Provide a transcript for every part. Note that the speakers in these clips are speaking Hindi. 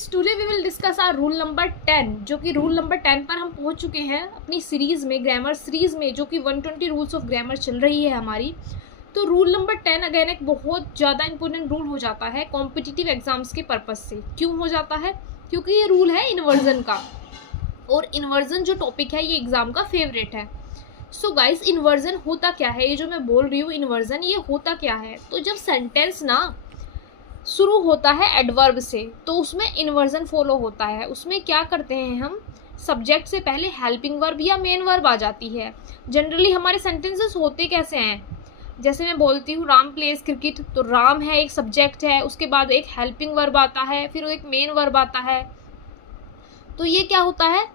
Students, today we will discuss our rule number 10, जो कि रूल नंबर 10 पर हम पहुंच चुके हैं अपनी सीरीज़ में, ग्रामर सीरीज़ में, जो कि 120 रूल्स ऑफ ग्रामर चल रही है हमारी। तो रूल नंबर 10 अगेन एक बहुत ज़्यादा इंपॉर्टेंट रूल हो जाता है कॉम्पिटिटिव एग्जाम्स के पर्पज़ से। क्यों हो जाता है? क्योंकि ये रूल है इन्वर्जन का, और इन्वर्जन जो टॉपिक है ये एग्ज़ाम का फेवरेट है। सो गाइस, इन्वर्जन होता क्या है? ये जो मैं बोल रही हूँ इन्वर्जन, ये होता क्या है? तो जब सेंटेंस ना शुरू होता है एडवर्ब से, तो उसमें इन्वर्जन फॉलो होता है। उसमें क्या करते हैं हम, सब्जेक्ट से पहले हेल्पिंग वर्ब या मेन वर्ब आ जाती है। जनरली हमारे सेंटेंसेस होते कैसे हैं? जैसे मैं बोलती हूँ राम प्लेज क्रिकेट, तो राम है एक सब्जेक्ट है, उसके बाद एक हेल्पिंग वर्ब आता है, फिर एक मेन वर्ब आता है। तो ये क्या होता है,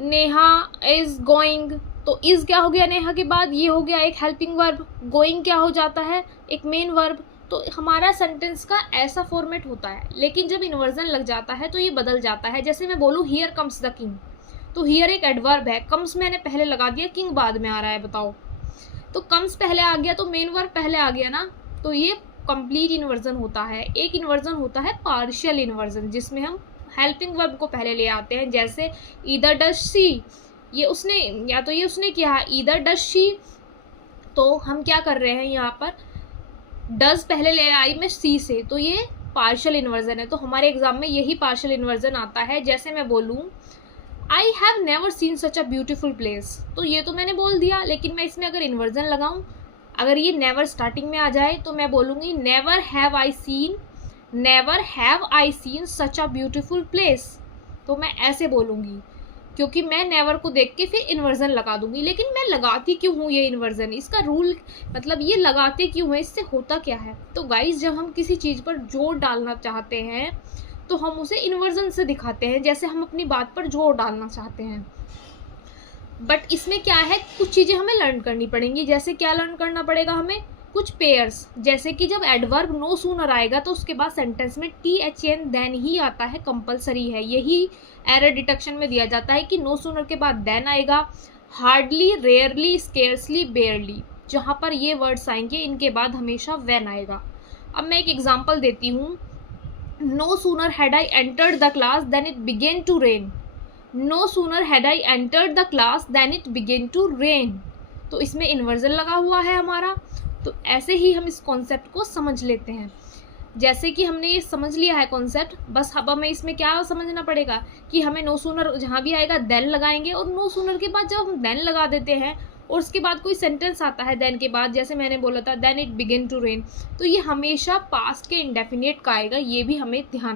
नेहा इज गोइंग, तो इज क्या हो गया नेहा के बाद, ये हो गया एक हेल्पिंग वर्ब। गोइंग क्या हो जाता है, एक मेन वर्ब। तो हमारा सेंटेंस का ऐसा फॉर्मेट होता है। लेकिन जब इन्वर्जन लग जाता है तो ये बदल जाता है। जैसे मैं बोलूँ हियर कम्स द किंग, तो हियर एक एडवर्ब है, कम्स मैंने पहले लगा दिया, किंग बाद में आ रहा है, बताओ। तो कम्स पहले आ गया तो मेन वर्ब पहले आ गया ना, तो ये कंप्लीट इन्वर्जन होता है। एक इन्वर्जन होता है पार्शियल इन्वर्जन, जिसमें हम हेल्पिंग वर्ब को पहले ले आते हैं। जैसे ईदर डज शी, ये उसने, या तो ये उसने किया, ईदर डज शी, तो हम क्या कर रहे हैं यहाँ पर, डज पहले ले आई मैं सी से, तो ये पार्शियल इन्वर्जन है। तो हमारे एग्जाम में यही पार्शियल इन्वर्जन आता है। जैसे मैं बोलूँ I have never seen such a beautiful place, तो ये तो मैंने बोल दिया, लेकिन मैं इसमें अगर इन्वर्जन लगाऊं, अगर ये नेवर स्टार्टिंग में आ जाए तो मैं बोलूँगी never have I seen such a beautiful place, तो मैं ऐसे बोलूँगी, क्योंकि मैं नेवर को देख के फिर इन्वर्जन लगा दूंगी। लेकिन मैं लगाती क्यों हूँ ये इन्वर्जन, इसका रूल मतलब ये लगाते क्यों है, इससे होता क्या है? तो गाइस, जब हम किसी चीज़ पर जोर डालना चाहते हैं तो हम उसे इन्वर्जन से दिखाते हैं। जैसे हम अपनी बात पर जोर डालना चाहते हैं, बट इसमें क्या है, कुछ चीज़ें हमें लर्न करनी पड़ेंगी। जैसे क्या लर्न करना पड़ेगा हमें, कुछ पेयर्स। जैसे कि जब एडवर्ब नो सूनर आएगा तो उसके बाद सेंटेंस में THN देन ही आता है, कंपलसरी है। यही एरर डिटेक्शन में दिया जाता है कि नो सूनर के बाद देन आएगा। हार्डली, रेयरली, स्केर्सली, बेयरली, जहाँ पर ये वर्ड्स आएंगे इनके बाद हमेशा व्हेन आएगा। अब मैं एक एग्जाम्पल देती हूँ, no sooner had I entered the class then it began to rain. No sooner had I entered the class then it began to rain, तो इसमें इन्वर्जन लगा हुआ है हमारा। तो ऐसे ही हम इस कॉन्सेप्ट को समझ लेते हैं। जैसे कि हमने ये समझ लिया है कॉन्सेप्ट, बस अब हमें इसमें क्या समझना पड़ेगा कि हमें नो सूनर जहाँ भी आएगा देन लगाएंगे, और नो सूनर के बाद जब हम देन लगा देते हैं और उसके बाद कोई सेंटेंस आता है देन के बाद, जैसे मैंने बोला था then it begin to rain, तो ये हमेशा पास्ट के इंडेफिनिट का आएगा। ये भी हमें ध्यान